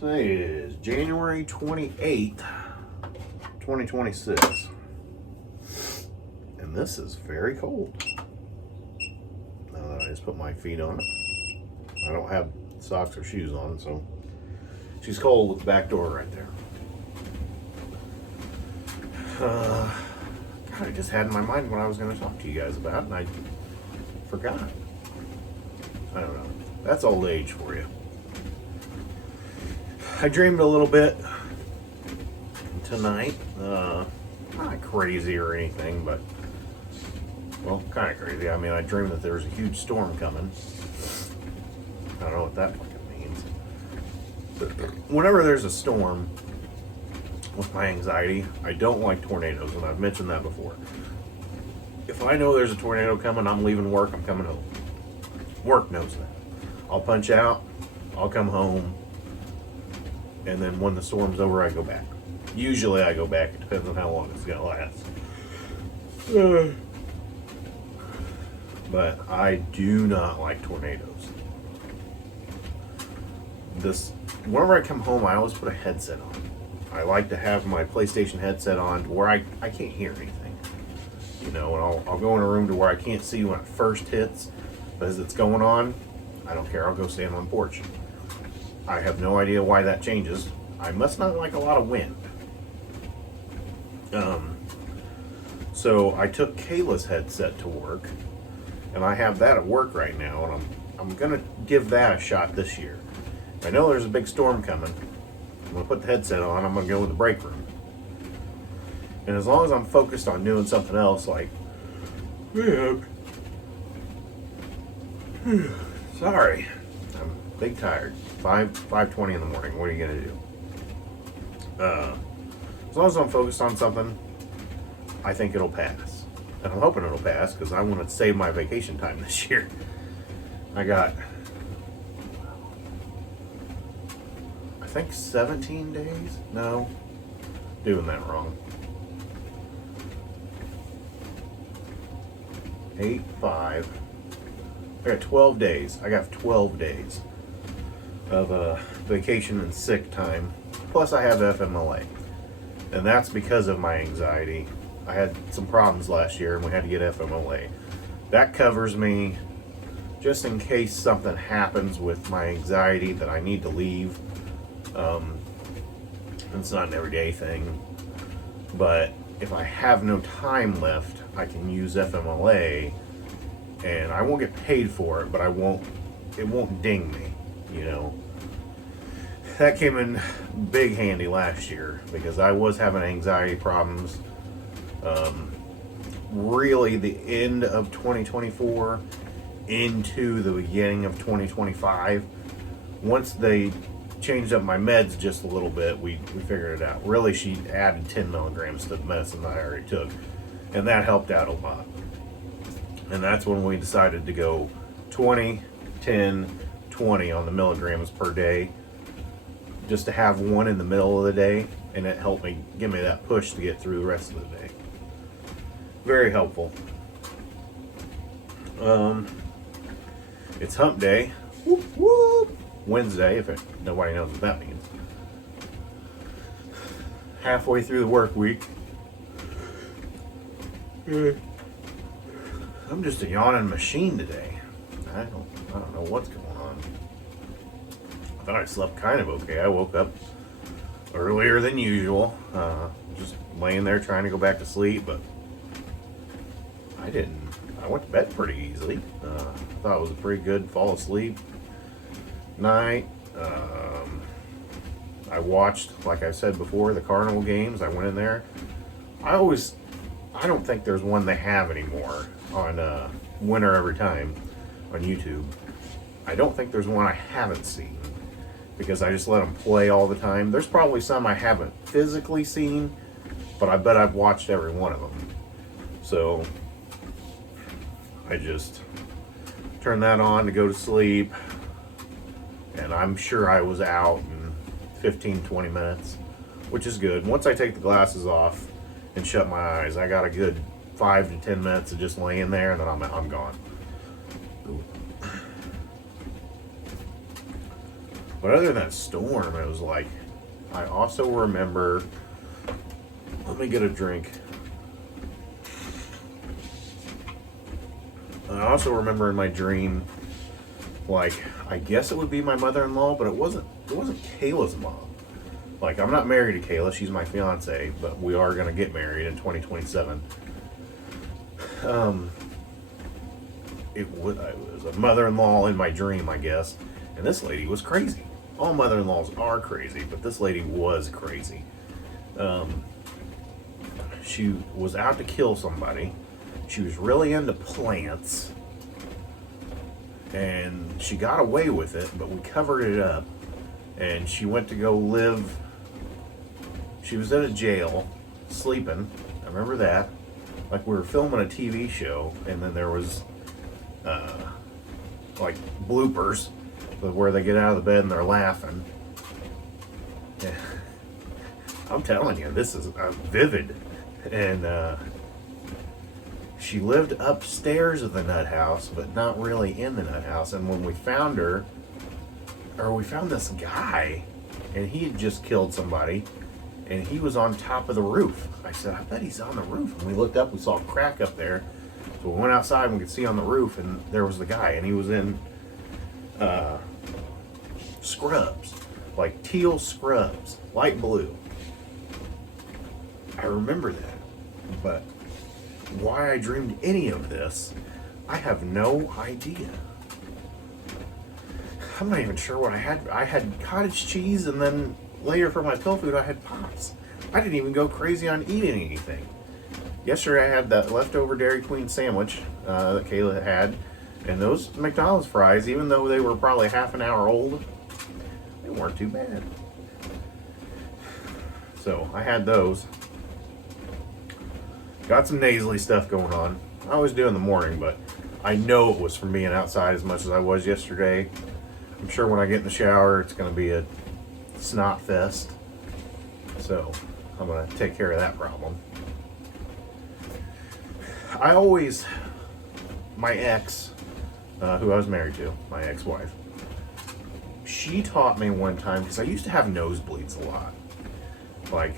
Today is January 28th, 2026. And this is very cold. Now that I just put my feet on it. I don't have socks or shoes on, so she's cold with the back door right there. God, I just had in my mind what I was going to talk to you guys about, and I forgot. I don't know. That's old age for you. I dreamed a little bit tonight. Not crazy or anything, but, well, kind of crazy. I mean, I dreamed that there was a huge storm coming. I don't know what that fucking means. But whenever there's a storm, with my anxiety, I don't like tornadoes, and I've mentioned that before. If I know there's a tornado coming, I'm leaving work, I'm coming home. Work knows that. I'll punch out, I'll come home, and then when the storm's over, I go back. Usually I go back, it depends on how long it's gonna last. But I do not like tornadoes. Whenever I come home, I always put a headset on. I like to have my PlayStation headset on to where I can't hear anything. You know, and I'll go in a room to where I can't see when it first hits. But as it's going on, I don't care. I'll go stand on the porch. I have no idea why that changes. I must not like a lot of wind. So I took Kayla's headset to work, and I have that at work right now, and I'm gonna give that a shot this year. I know there's a big storm coming. I'm gonna put the headset on. I'm gonna go in the break room, and as long as I'm focused on doing something else, like, sorry, I'm big tired. 5:20 in the morning. What are you gonna do? As long as I'm focused on something, I think it'll pass, and I'm hoping it'll pass because I want to save my vacation time this year. I got, I think 17 days? No, doing that wrong. 8, 5. I got 12 days. I got 12 days of vacation and sick time. Plus I have FMLA. And that's because of my anxiety. I had some problems last year and we had to get FMLA. That covers me just in case something happens with my anxiety that I need to leave. It's not an everyday thing, but if I have no time left, I can use FMLA, and I won't get paid for it, but it won't ding me, you know. That came in big handy last year because I was having anxiety problems. Really the end of 2024 into the beginning of 2025. Once they changed up my meds just a little bit, we figured it out. Really, she added 10 milligrams to the medicine that I already took, and that helped out a lot. And that's when we decided to go 20, 10, 20 on the milligrams per day, just to have one in the middle of the day, and it helped me, give me that push to get through the rest of the day. Very helpful. It's hump day. Whoop, whoop. Wednesday, nobody knows what that means. Halfway through the work week. I'm just a yawning machine today. I don't know what's going on. I thought I slept kind of okay. I woke up earlier than usual. Just laying there trying to go back to sleep, but I didn't. I went to bed pretty easily. I thought it was a pretty good fall asleep night. I watched, like I said before, the Cardinal games. I went in there. I don't think there's one they have anymore on Winner Every Time on YouTube. I don't think there's one I haven't seen because I just let them play all the time. There's probably some I haven't physically seen, but I bet I've watched every one of them. So I just turned that on to go to sleep, and I'm sure I was out in 15-20 minutes, which is good. Once I take the glasses off and shut my eyes, I got a good 5 to 10 minutes of just laying there, and then I'm gone. But other than that storm, it was like, I also remember, let me get a drink. I also remember in my dream, like, I guess it would be my mother-in-law, but it wasn't Kayla's mom. Like, I'm not married to Kayla, she's my fiance, but we are gonna get married in 2027. It was a mother-in-law in my dream, I guess, and this lady was crazy. All mother-in-laws are crazy, but this lady was crazy. She was out to kill somebody. She was really into plants, and she got away with it, but we covered it up. And she went to go live. She was in a jail, sleeping. I remember that. Like, we were filming a TV show, and then there was like bloopers where they get out of the bed and they're laughing. Yeah. I'm telling you, this is vivid. And she lived upstairs of the nut house, but not really in the nut house. And when we found her, or we found this guy, and he had just killed somebody, and he was on top of the roof. I said, I bet he's on the roof. And we looked up, we saw a crack up there. So we went outside and we could see on the roof, and there was the guy, and he was in scrubs, like teal scrubs, light blue. I remember that, but why I dreamed any of this, I have no idea. I'm not even sure what I had. I had cottage cheese, and then later for my pill food, I had Pops. I didn't even go crazy on eating anything. Yesterday, I had that leftover Dairy Queen sandwich that Kayla had, and those McDonald's fries, even though they were probably half an hour old, they weren't too bad. So I had those. Got some nasally stuff going on. I always do in the morning, but I know it was from being outside as much as I was yesterday. I'm sure when I get in the shower, it's going to be a snot fest. So I'm going to take care of that problem. My ex, who I was married to, my ex-wife, she taught me one time, because I used to have nosebleeds a lot. Like,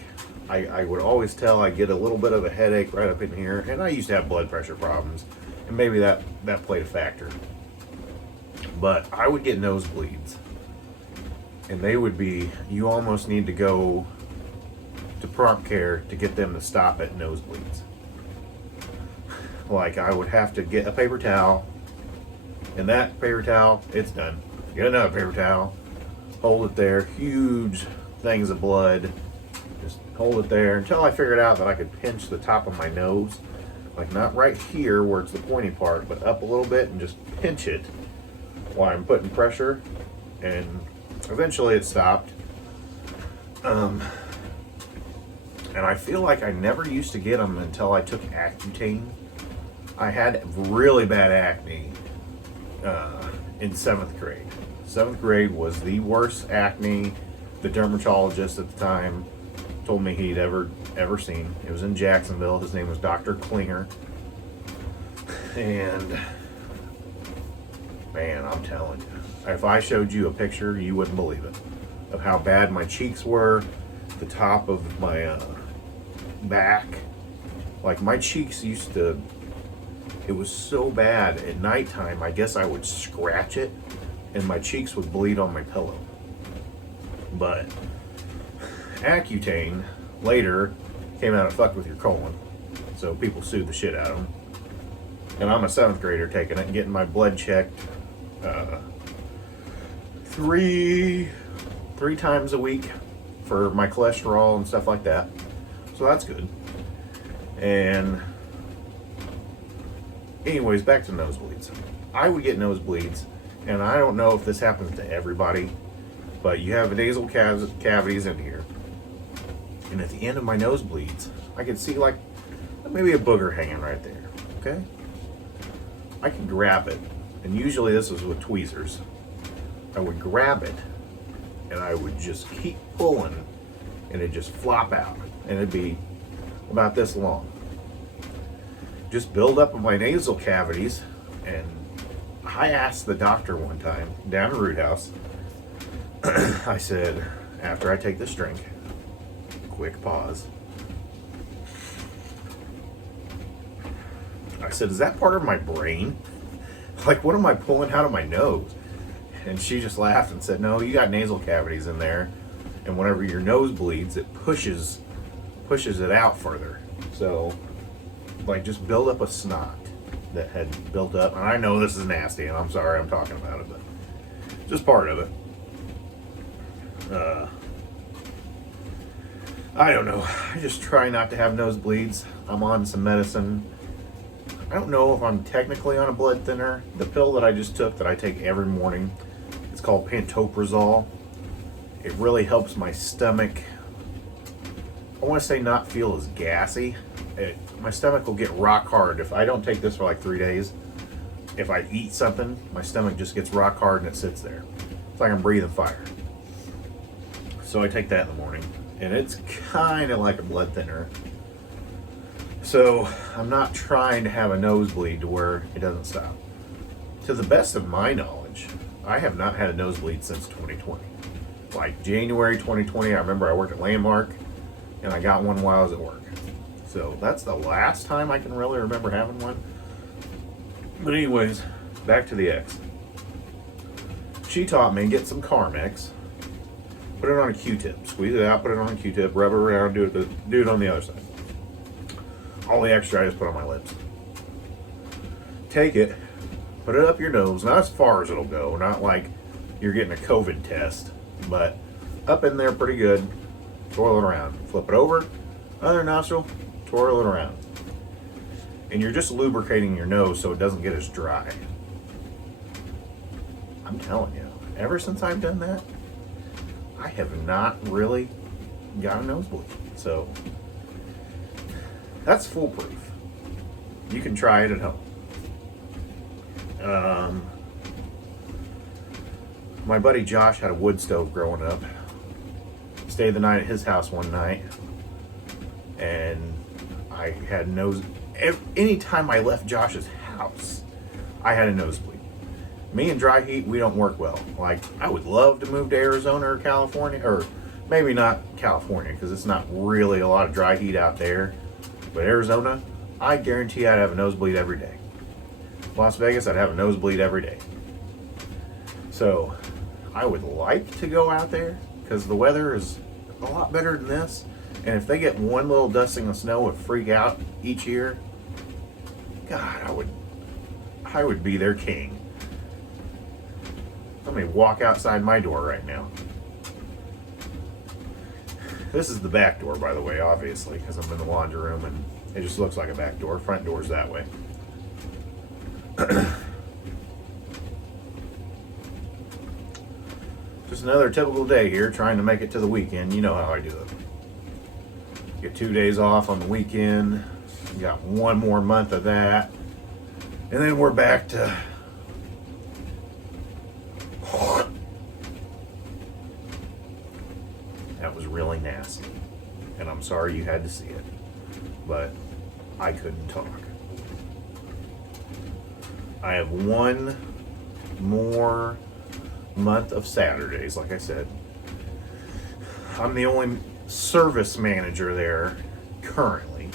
I would always tell I get a little bit of a headache right up in here, and I used to have blood pressure problems, and maybe that played a factor. But I would get nosebleeds, and they would be, you almost need to go to prompt care to get them to stop at nosebleeds. Like, I would have to get a paper towel, and that paper towel, it's done. Get another paper towel, hold it there, huge things of blood, just hold it there until I figured out that I could pinch the top of my nose, like not right here where it's the pointy part, but up a little bit, and just pinch it while I'm putting pressure, and eventually it stopped. And I feel like I never used to get them until I took Accutane. I had really bad acne in 7th grade. 7th grade was the worst acne the dermatologist at the time told me he'd ever seen. It was in Jacksonville. His name was Dr. Klinger. And man, I'm telling you, if I showed you a picture, you wouldn't believe it, of how bad my cheeks were, the top of my back. Like, my cheeks used to, it was so bad at nighttime, I guess I would scratch it and my cheeks would bleed on my pillow. But Accutane later came out and fucked with your colon, so people sued the shit out of them. And I'm a 7th grader taking it and getting my blood checked three times a week for my cholesterol and stuff like that. So that's good. And anyways, back to nosebleeds. I would get nosebleeds, and I don't know if this happens to everybody, but you have nasal cavities in here. And at the end of my nosebleeds, I could see like maybe a booger hanging right there, okay? I could grab it, and usually this is with tweezers. I would grab it, and I would just keep pulling, and it'd just flop out, and it'd be about this long. Just build up of my nasal cavities, and I asked the doctor one time down at Root House, I said, after I take this drink, quick pause. I said, is that part of my brain? Like, what am I pulling out of my nose? And she just laughed and said, no, you got nasal cavities in there. And whenever your nose bleeds, it pushes it out further. So, like, just build up a snot that had built up. And I know this is nasty, and I'm sorry I'm talking about it, but just part of it. I don't know. I just try not to have nosebleeds. I'm on some medicine. I don't know if I'm technically on a blood thinner. The pill that I just took that I take every morning, it's called pantoprazole. It really helps my stomach, I want to say, not feel as gassy. My stomach will get rock hard. If I don't take this for like 3 days, if I eat something, my stomach just gets rock hard and it sits there. It's like I'm breathing fire. So I take that in the morning, and it's kind of like a blood thinner. So I'm not trying to have a nosebleed to where it doesn't stop. To the best of my knowledge, I have not had a nosebleed since 2020. Like January 2020, I remember I worked at Landmark, and I got one while I was at work. So that's the last time I can really remember having one. But anyways, back to the ex. She taught me, get some Carmex, put it on a Q-tip, squeeze it out, put it on a Q-tip, rub it around, do it on the other side. All the extra I just put on my lips. Take it, put it up your nose, not as far as it'll go, not like you're getting a COVID test, but up in there pretty good. Twirl it around, flip it over, other nostril, twirl it around. And you're just lubricating your nose so it doesn't get as dry. I'm telling you, ever since I've done that, I have not really got a nosebleed. So that's foolproof. You can try it at home. My buddy Josh had a wood stove growing up. Stayed the night at his house one night, and I had anytime I left Josh's house, I had a nosebleed. Me and dry heat, we don't work well. Like, I would love to move to Arizona or California, or maybe not California, because it's not really a lot of dry heat out there. But Arizona, I guarantee I'd have a nosebleed every day. Las Vegas, I'd have a nosebleed every day. So, I would like to go out there, because the weather is a lot better than this. And if they get one little dusting of snow and freak out each year, God, I would be their king. Let me walk outside my door right now. This is the back door, by the way, obviously, because I'm in the laundry room and it just looks like a back door. Front door's that way. Just another typical day here, trying to make it to the weekend. You know how I do it. Get 2 days off on the weekend. Got one more month of that. And then we're back to... That was really nasty. And I'm sorry you had to see it. But I couldn't talk. I have one more month of Saturdays, like I said. I'm the only service manager there currently.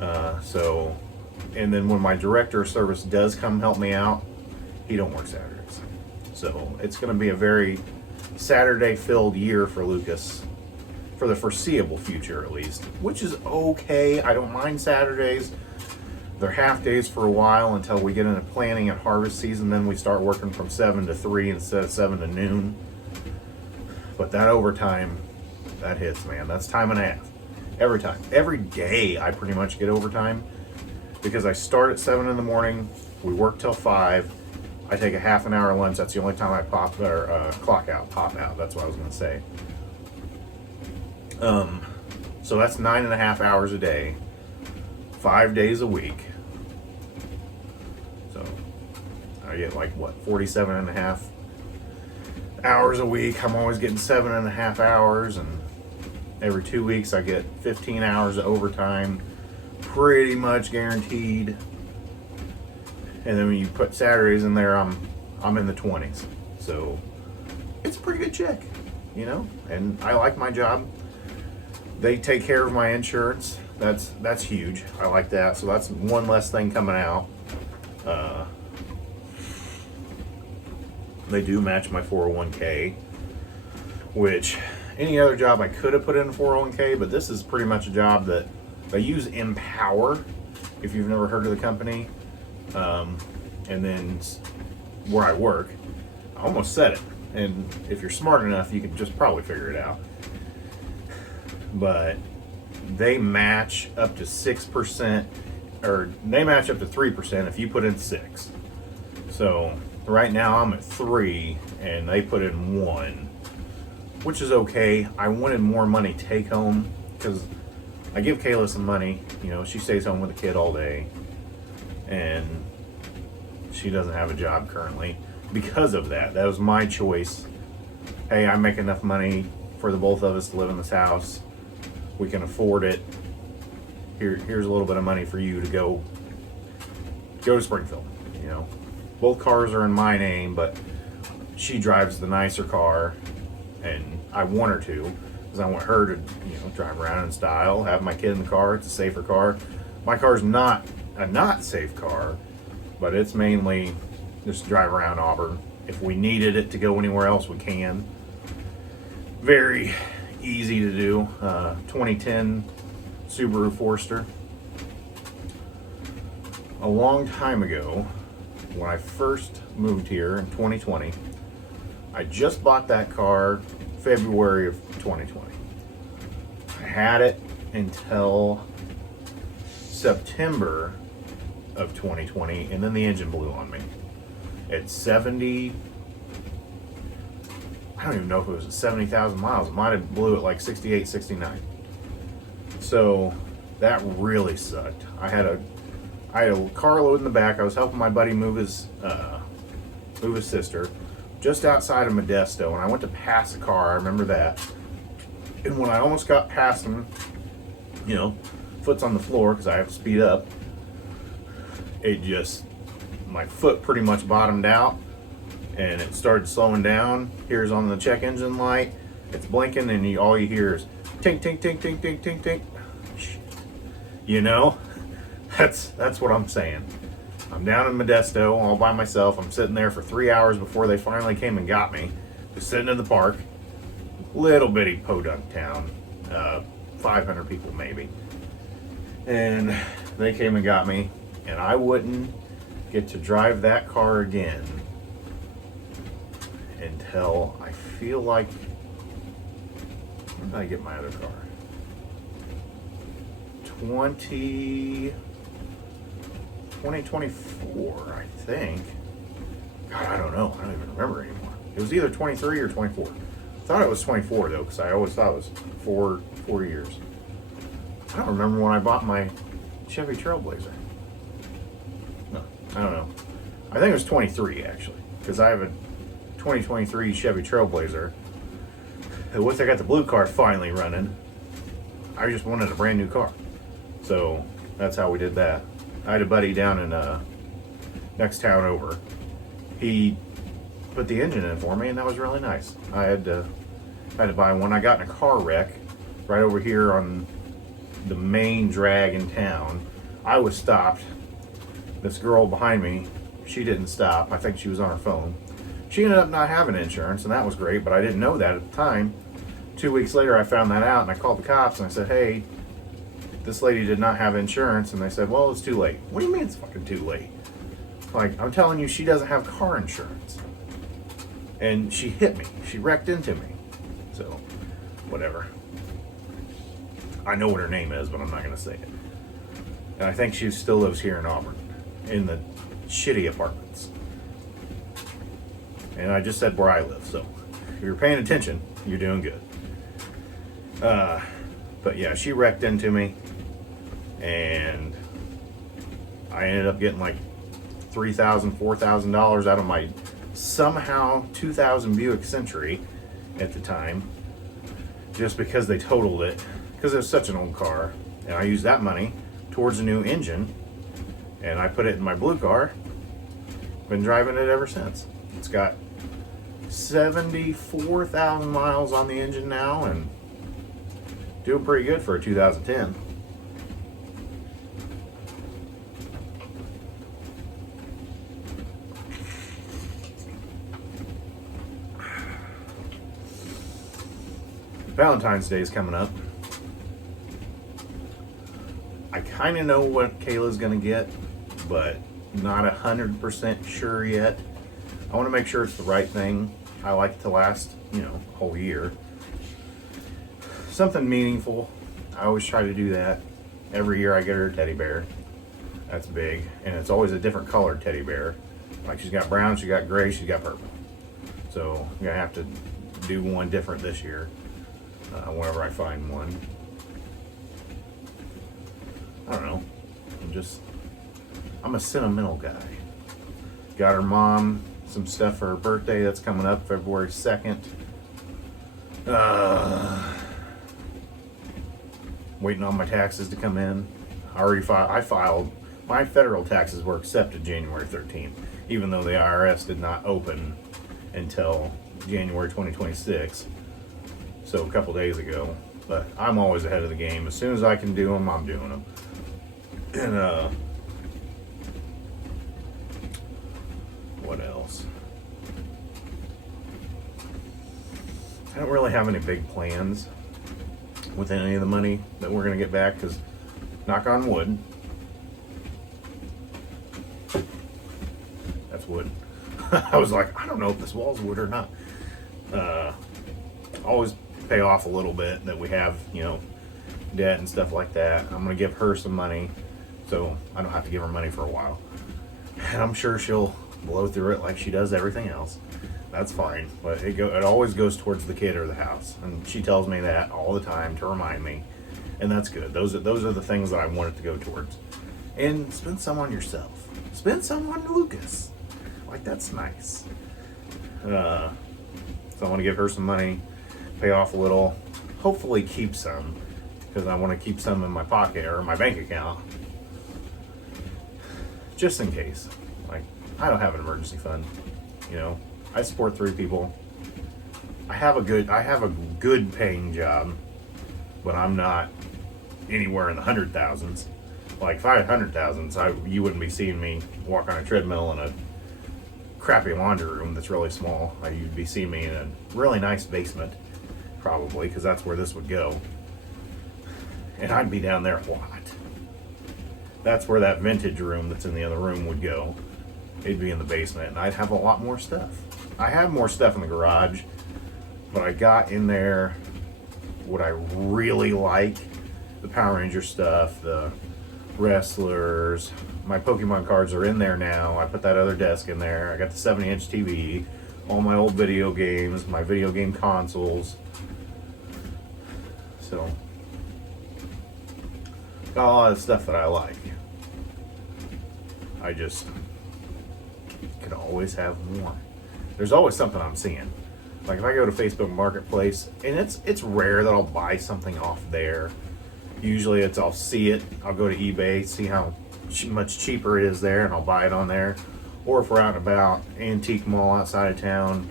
And then when my director of service does come help me out, he don't work Saturdays. So it's going to be a very Saturday-filled year for Lucas, for the foreseeable future at least, which is okay. I don't mind Saturdays. They're half days for a while until we get into planting and harvest season. Then we start working from 7 to 3 instead of 7 to noon. But that overtime, that hits, man. That's time and a half. Every time. Every day I pretty much get overtime because I start at 7 in the morning. We work till 5. I take a half an hour lunch. That's the only time I pop out. That's what I was going to say. So that's 9.5 hours a day, 5 days a week. So I get like 47.5 hours a week. I'm always getting 7.5 hours, and every 2 weeks I get 15 hours of overtime, pretty much guaranteed. And then when you put Saturdays in there, I'm in the 20s. So it's a pretty good check, you know. And I like my job. They take care of my insurance. That's huge. I like that. So that's one less thing coming out. They do match my 401k, which any other job I could have put in a 401k, but this is pretty much a job that they use Empower, if you've never heard of the company. And then where I work, I almost said it. And if you're smart enough, you can just probably figure it out. But they match up to 6%, or they match up to 3% if you put in 6. So right now I'm at 3 and they put in 1, which is okay. I wanted more money take home because I give Kayla some money. You know, she stays home with the kid all day and she doesn't have a job currently. Because of that, that was my choice. Hey, I make enough money for the both of us to live in this house. We can afford it. Here's a little bit of money for you to go to Springfield. You know, both cars are in my name, but she drives the nicer car, and I want her to, because I want her to, you know, drive around in style, have my kid in the car. It's a safer car. My car's not a not safe car, but it's mainly just drive around Auburn. If we needed it to go anywhere else, we can. Very easy to do. 2010 Subaru Forester. A long time ago, when I first moved here in 2020, I just bought that car February of 2020. I had it until September of 2020, and then the engine blew on me. At 70, I don't even know if it was at 70,000 miles. It might have blew at like 68, 69. So that really sucked. I had a carload in the back. I was helping my buddy move his sister just outside of Modesto, and I went to pass a car. I remember that. And when I almost got past him, you know, foot's on the floor because I have to speed up. My foot pretty much bottomed out and it started slowing down. Here's on the check engine light. It's blinking and all you hear is tink, tink, tink, tink, tink, tink, tink. You know, that's what I'm saying. I'm down in Modesto all by myself. I'm sitting there for 3 hours before they finally came and got me. Just sitting in the park. Little bitty podunk town. 500 people maybe. And they came and got me. And I wouldn't get to drive that car again until I feel like, when did I get my other car? 2024, I think. God, I don't know. I don't even remember anymore. It was either 23 or 24. I thought it was 24 though, because I always thought it was 4 years. I don't remember when I bought my Chevy Trailblazer. No, I don't know. I think it was 23 actually, because I have a 2023 Chevy Trailblazer. And once I got the blue car finally running, I just wanted a brand new car. So that's how we did that. I had a buddy down in next town over. He put the engine in for me, and that was really nice. I had to buy one. I got in a car wreck right over here on the main drag in town. I was stopped. This girl behind me, she didn't stop. I think she was on her phone. She ended up not having insurance, and that was great, but I didn't know that at the time. 2 weeks later, I found that out, and I called the cops, and I said, hey, this lady did not have insurance. And they said, well, it's too late. What do you mean it's fucking too late? Like, I'm telling you, she doesn't have car insurance. And she hit me. She wrecked into me. So, whatever. I know what her name is, but I'm not going to say it. And I think she still lives here in Auburn, in the shitty apartments. And I just said where I live, so if you're paying attention, you're doing good. But yeah, she wrecked into me, and I ended up getting like $3,000, $4,000 out of my somehow 2000 Buick Century at the time, just because they totaled it, because it was such an old car. And I used that money towards a new engine, and I put it in my blue car. Been driving it ever since. It's got 74,000 miles on the engine now, and doing pretty good for a 2010. Valentine's Day is coming up. I kind of know what Kayla's going to get, but not 100% sure yet. I want to make sure it's the right thing. I like it to last, a whole year. Something meaningful. I always try to do that. Every year I get her a teddy bear. That's big. And it's always a different colored teddy bear. Like she's got brown, she's got gray, she's got purple. So I'm going to have to do one different this year whenever I find one. I don't know. I'm a sentimental guy. Got her mom some stuff for her birthday that's coming up February 2nd. Waiting on my taxes to come in. I filed. My federal taxes were accepted January 13th, even though the IRS did not open until January 2026. So a couple days ago. But I'm always ahead of the game. As soon as I can do them, I'm doing them. And what else? I don't really have any big plans with any of the money that we're going to get back, because knock on wood, that's wood. I was like, I don't know if this wall's wood or not. Always pay off a little bit that we have, debt and stuff like that. I'm going to give her some money so I don't have to give her money for a while. And I'm sure she'll blow through it like she does everything else. That's fine, but it always goes towards the kid or the house, and she tells me that all the time to remind me, and that's good. Those are the things that I want it to go towards. And spend some on yourself. Spend some on Lucas. Like, that's nice. So I want to give her some money, pay off a little, hopefully keep some, because I want to keep some in my pocket or my bank account, just in case. Like, I don't have an emergency fund, I support 3 people. I have a good paying job, but I'm not anywhere in the 100,000s. Like 500,000s, you wouldn't be seeing me walk on a treadmill in a crappy laundry room that's really small. You'd be seeing me in a really nice basement, probably, because that's where this would go. And I'd be down there a lot. That's where that vintage room that's in the other room would go. It'd be in the basement, and I'd have a lot more stuff. I have more stuff in the garage, but I got in there what I really like. The Power Ranger stuff, the wrestlers. My Pokemon cards are in there now. I put that other desk in there. I got the 70-inch TV, all my old video games, my video game consoles. So, got a lot of stuff that I like. I just could always have more. There's always something I'm seeing. Like if I go to Facebook Marketplace, and it's rare that I'll buy something off there. Usually I'll see it, I'll go to eBay, see how much cheaper it is there, and I'll buy it on there. Or if we're out and about, antique mall outside of town,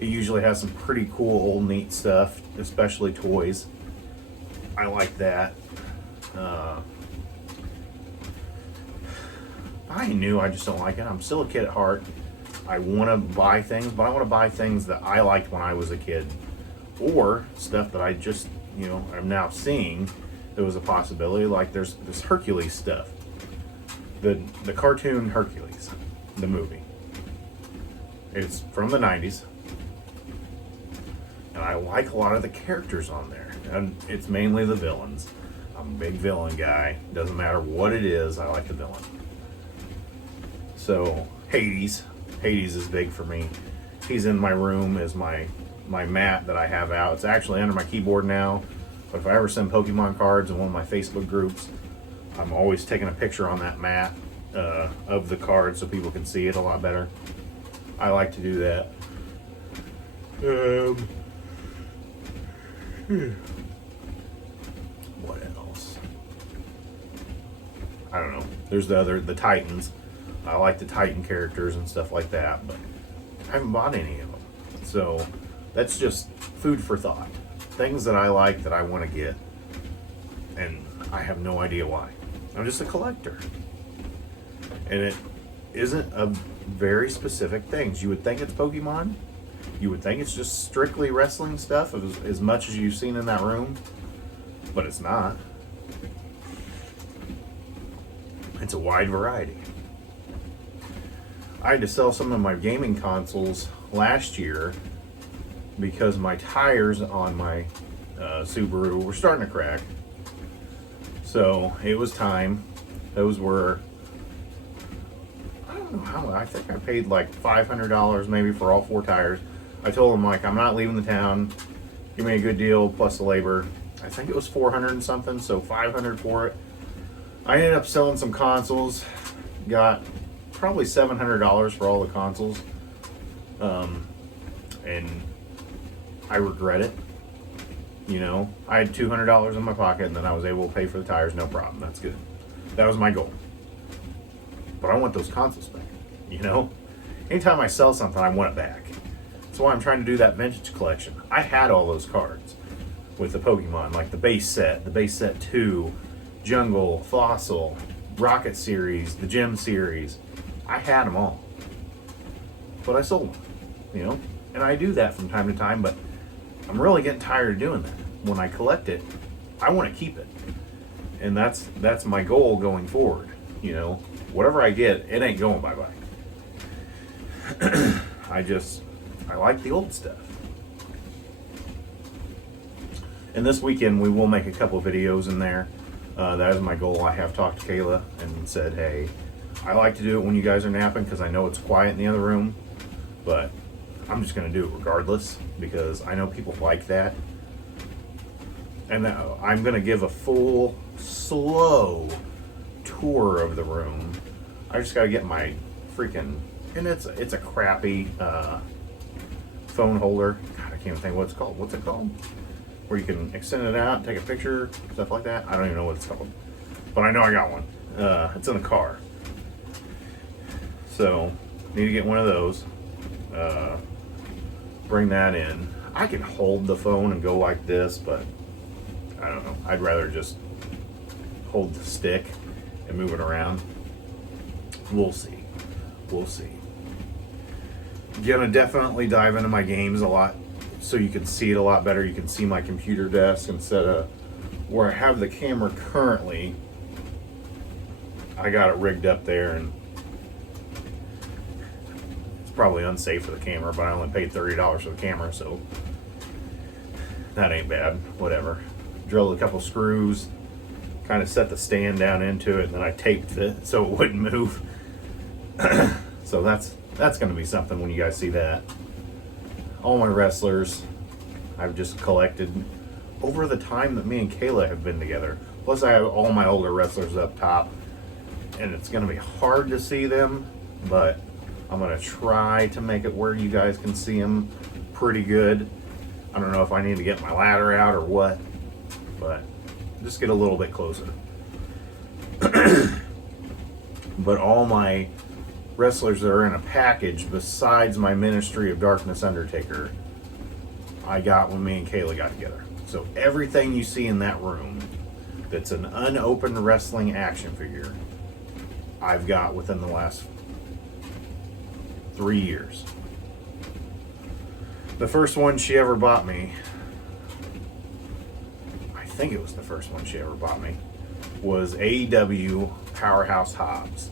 it usually has some pretty cool old neat stuff, especially toys. I like that. I knew I just don't like it. I'm still a kid at heart. I want to buy things, but I want to buy things that I liked when I was a kid, or stuff that I just, I'm now seeing there was a possibility. Like there's this Hercules stuff, the cartoon Hercules, the movie. It's from the 90s, and I like a lot of the characters on there, and it's mainly the villains. I'm a big villain guy. Doesn't matter what it is, I like the villain. So Hades is big for me. He's in my room as my mat that I have out. It's actually under my keyboard now. But if I ever send Pokemon cards in one of my Facebook groups, I'm always taking a picture on that mat of the card so people can see it a lot better. I like to do that. What else? I don't know. There's the Titans. I like the Titan characters and stuff like that, but I haven't bought any of them. So that's just food for thought. Things that I like that I want to get, and I have no idea why. I'm just a collector. And it isn't a very specific things. You would think it's Pokemon. You would think it's just strictly wrestling stuff, as much as you've seen in that room, but it's not. It's a wide variety. I had to sell some of my gaming consoles last year because my tires on my Subaru were starting to crack. So it was time. Those were, I don't know how, I think I paid like $500 maybe for all 4 tires. I told them, like, I'm not leaving the town. Give me a good deal plus the labor. I think it was 400 and something, so 500 for it. I ended up selling some consoles. Got probably $700 for all the consoles. And I regret it. You know, I had $200 in my pocket, and then I was able to pay for the tires, no problem. That's good. That was my goal. But I want those consoles back, you know? Anytime I sell something, I want it back. That's why I'm trying to do that vintage collection. I had all those cards with the Pokemon, like the base set 2, Jungle, Fossil, Rocket Series, the Gem Series. I had them all. But I sold them, you know? And I do that from time to time, but I'm really getting tired of doing that. When I collect it, I want to keep it. And that's my goal going forward. You know, whatever I get, it ain't going bye-bye. I like the old stuff. And this weekend we will make a couple of videos in there. That is my goal. I have talked to Kayla and said, hey, I like to do it when you guys are napping because I know it's quiet in the other room, but I'm just going to do it regardless because I know people like that. And I'm going to give a full, slow tour of the room. I just got to get my freaking, and it's a crappy phone holder. God, I can't even think what it's called. What's it called? Where you can extend it out, take a picture, stuff like that. I don't even know what it's called, but I know I got one. It's in the car. So, need to get one of those. Bring that in. I can hold the phone and go like this, but I don't know. I'd rather just hold the stick and move it around. We'll see. We'll see. Gonna definitely dive into my games a lot so you can see it a lot better. You can see my computer desk instead of where I have the camera currently. I got it rigged up there, and it's probably unsafe for the camera, but I only paid $30 for the camera, so that ain't bad. Whatever. Drilled a couple screws, kind of set the stand down into it, and then I taped it so it wouldn't move. So that's going to be something when you guys see that. All my wrestlers I've just collected over the time that me and Kayla have been together. Plus I have all my older wrestlers up top, and it's going to be hard to see them, but I'm going to try to make it where you guys can see them pretty good. I don't know if I need to get my ladder out or what, but just get a little bit closer. But all my wrestlers that are in a package besides my Ministry of Darkness Undertaker, I got when me and Kayla got together. So everything you see in that room that's an unopened wrestling action figure, I've got within the last 3 years. The first one she ever bought me, I think it was the first one she ever bought me, was AEW Powerhouse Hobbs.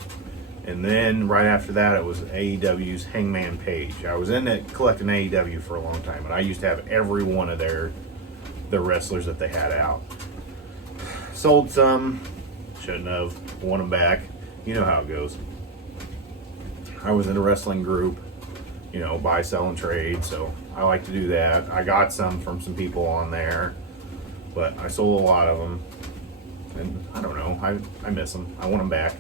And then right after that, it was AEW's Hangman Page. I was into collecting AEW for a long time, and I used to have every one of their wrestlers that they had out. Sold some, shouldn't have, won them back. You know how it goes. I was in a wrestling group, you know, buy, sell, and trade, so I like to do that. I got some from some people on there, but I sold a lot of them, and I don't know, I miss them. I want them back.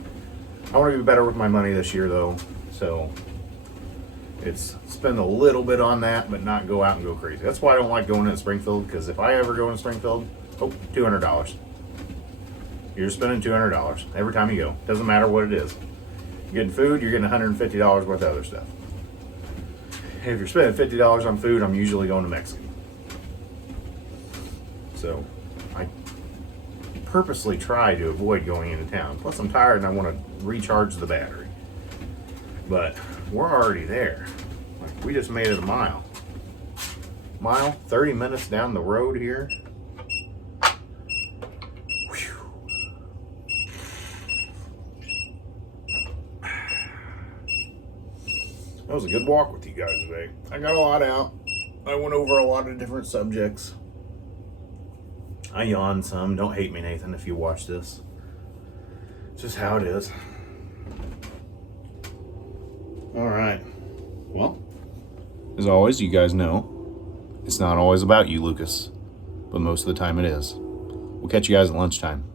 I want to be better with my money this year, though, so it's spend a little bit on that, but not go out and go crazy. That's why I don't like going into Springfield, because if I ever go into Springfield, $200. You're spending $200 every time you go. Doesn't matter what it is. You're getting food, you're getting $150 worth of other stuff. if you're spending $50 on food, I'm usually going to Mexican. So I purposely try to avoid going into town. Plus I'm tired and I want to recharge the battery. But we're already there. Like, we just made it a mile. 30 minutes down the road here. Whew. That was a good walk with you guys today. I got a lot out. I went over a lot of different subjects. I yawned some. Don't hate me, Nathan, if you watch this. It's just how it is. Alright. Well, as always, you guys know, it's not always about you, Lucas. But most of the time it is. We'll catch you guys at lunchtime.